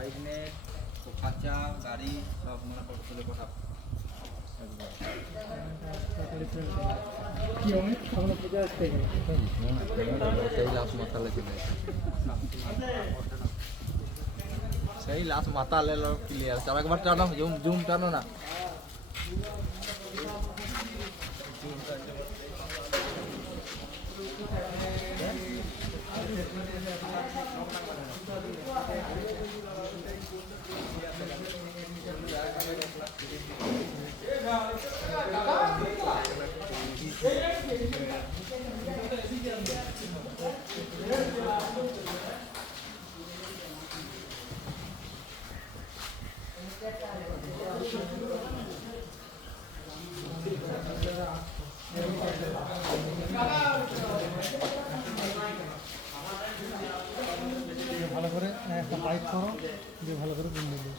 side net খাঁচা গাড়ি সব মনে করে তুলে পাঠাবো কি অনেক সামনে পূজা আসতে গেলে সেই লাস্ট মাথা লেলো ক্লিয়ার আর একবার টানো জুম জুম টানো না ভালো করে একটা পাইপ করো দিয়ে ভালো করে বুন দিলে